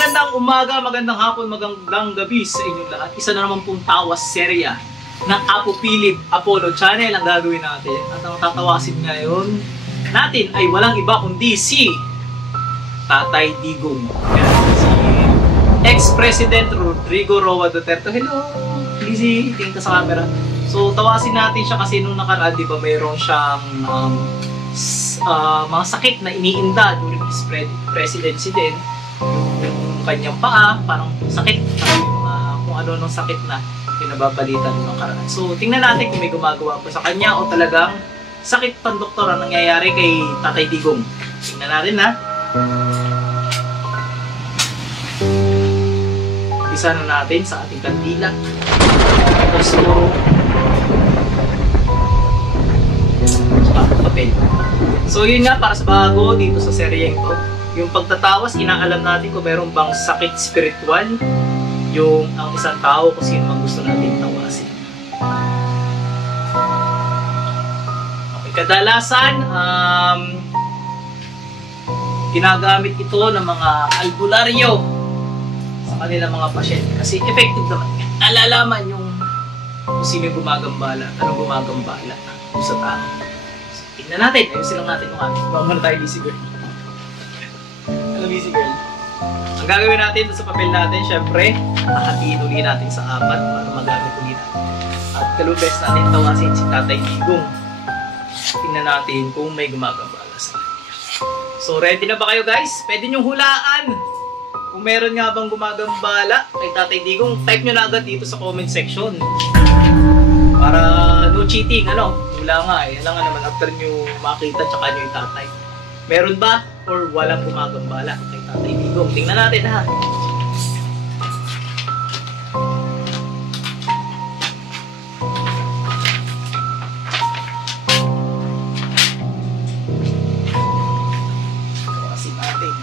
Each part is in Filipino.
Magandang umaga, magandang hapon, magandang gabi sa inyong lahat. Isa na naman pong tawas serya ng Apo Philip Apollo Channel ang gagawin natin. At ang tatawasin ngayon natin ay walang iba kundi si Tatay Digong. Si ex-President Rodrigo Roa Duterte. Hello! Please, tingin ka sa camera. So, tawasin natin siya kasi nung nakaraan, di ba, mayroon siyang mga sakit na iniinda during his presidency din. Yung kanyang paa, parang sakit, kung ano nung sakit na pinababalitan ng nakaraan. So, tingnan natin kung may gumagawa pa sa kanya o talagang sakit pandoktor ang nangyayari kay Tatay Digong. Tingnan natin, ha? Isa na natin sa ating kandila. So yun nga, para sa bago dito sa seryeng to, yung pagtatawas, inaalam natin kung meron bang sakit spiritual yung ang isang tao kung sino ang gusto natin tawasin. Okay, kadalasan ginagamit ito ng mga albularyo sa kanilang mga pasyente kasi effective naman. Nalalaman yung kung sino yung gumagambala, anong gumagambala sa tao. So, tignan natin, ayusin lang natin yung ating. Baka muna tayo busy girl. Hello busy girl. Ang gagawin natin sa papel natin, syempre, hahatiin uli natin sa 4 para magamit uli natin. At kalubes natin tawasin si Tatay Digong. Tingnan natin kung may gumagambala sa kanya. So ready na ba kayo guys? Pwede nyo hulaan. Kung meron nga bang gumagambala kay Tatay Digong, type nyo na agad dito sa comment section. Para no cheating, ano? Wala nga eh. Alam nga naman, after nyo makita tsaka nyo yung tatay. Meron ba or walang gumagambala kay Tatay Digong? Tingnan natin ha. Tawasin natin.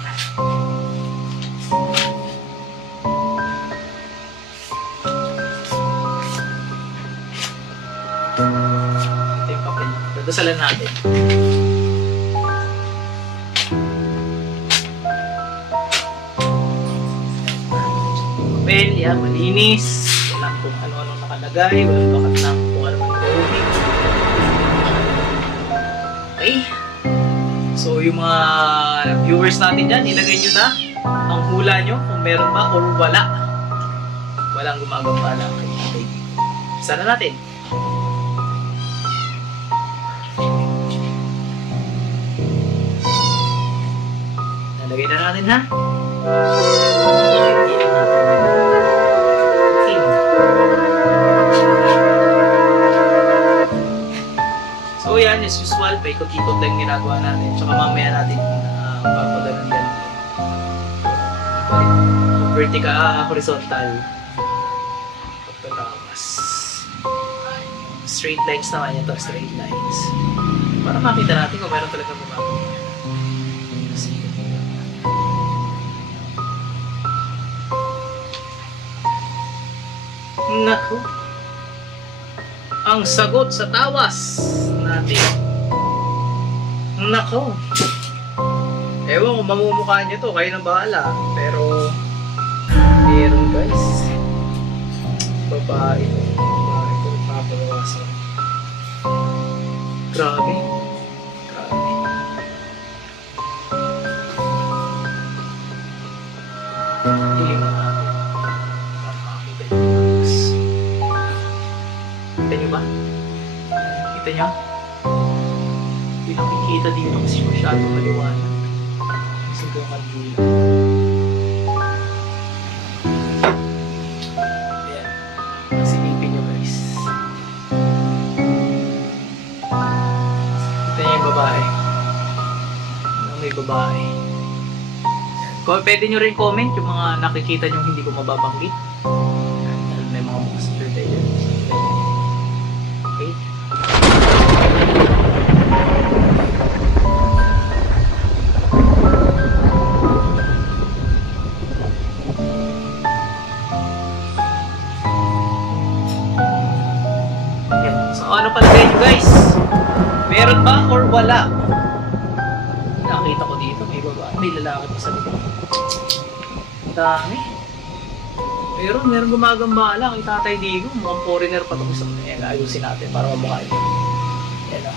Ito yung papel. Dadasalan natin. Papel, yan, malinis. Walang kung ano-ano nakalagay. Walang bakat na kung ano-ano nakalagay. Okay. So, yung mga viewers natin dyan, ilagay nyo na ang hula nyo kung meron ba or wala. Walang gumagambala kay Tatay Digong. Sana natin. Nalagay na natin ha. So yan, as usual, paikot-ikot lang ginagawa natin. Tsaka mamaya natin papaganon yan. Vertical, horizontal. Pagkatawas. Straight lines naman ito, straight lines. Para makita natin kung meron talaga gumagawa. Naku, ang sagot sa tawas natin. Naku, ewan kung mamumukha niyo to, kayo nang bahala. Pero meron guys, babae ito nagpapawasan. Grabe. Dilim na natin. Kita nyo ba? Kita nyo? Hindi nakikita dito kasi masyadong maliwanag. Kasi ito yung kandila. Ayan. Silipin nyo guys. Kita nyo yung babae. May babae. Pwede nyo rin comment yung mga nakikita nyo hindi ko mababanggit. May mga monster tayo. Okay. So ano palagay nyo guys? Meron ba or wala? Nakita ko dito may babae, may lalaki pa sa likod. dami. Meron gumagambala kay Tatay Digo. Mukhang foreigner pa itong isang yan. Ayusin natin para mamukha ito. Yan o.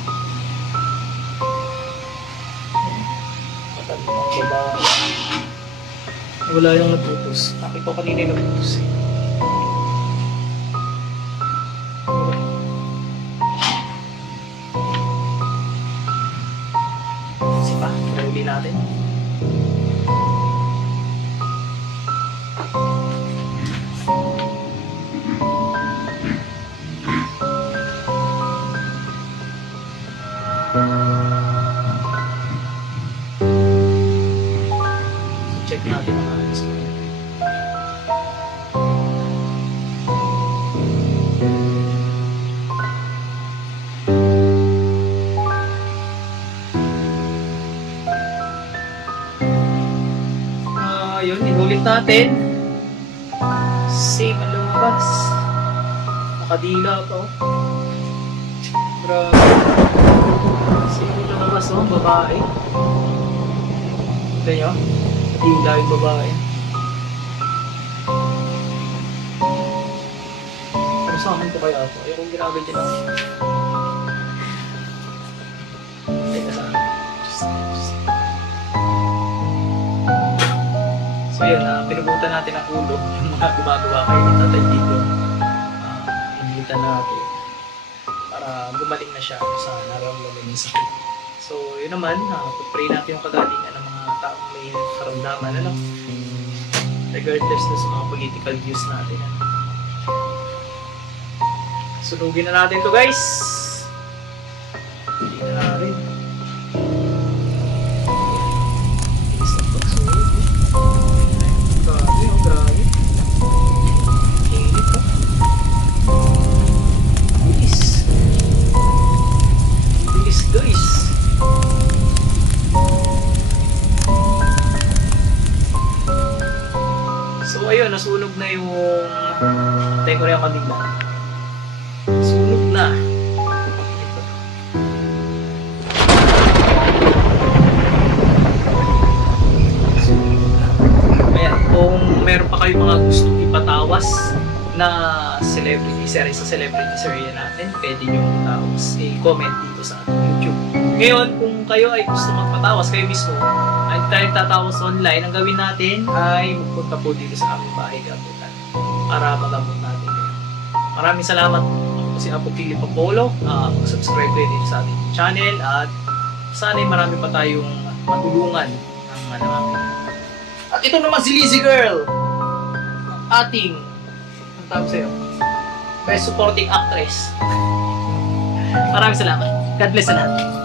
Matanda ang babae. Wala yung natutos. Nakita ko kanina yung natutos eh. Kasi pa, nahuli natin. Check natin ang ayos. Yun, inulit natin. Same ang lumabas. Nakadila pa oh. Grabe. Same ang lumabas oh, babae. Ito nyo. Nakadila yung babae. Pero sa akin ko kaya ito. Ayokong ginagad din ako. Teka sa akin. So yun, pinubutan natin ang ulo yung mga gumagawa kayo ni Tatay Digo. Inigitan natin para gumaling na siya sa nararamdaman niya sakit. So yun naman, pag-pray natin yung kagalingan ng mga taong may karamdaman, ano? Regardless na sa mga political views natin. Ano? Sunugin na natin to guys! Hindi na natin. So ayun, nasunog na yung teko rin ang kanila. Sunog na. Ayan, kung meron pa kayong mga gustong ipatawas na celebrity series sa celebrity series natin, pwede nyo tawas i-comment dito sa YouTube. Ngayon, kung kayo ay gusto magpatawas, kayo mismo ay tayo tatawas online, ang gawin natin ay magpunta po dito sa aming bahay gamutan para magamot natin kayo. Maraming salamat. Ako si Apo Philip Apollo. Mag-subscribe kayo dito sa ating channel at sana ay marami pa tayong matulungan ng mga namin. At ito naman si Lizzie Girl, ating ang tawag sa'yo, best supporting actress. Maraming salamat. God bless sa lahat.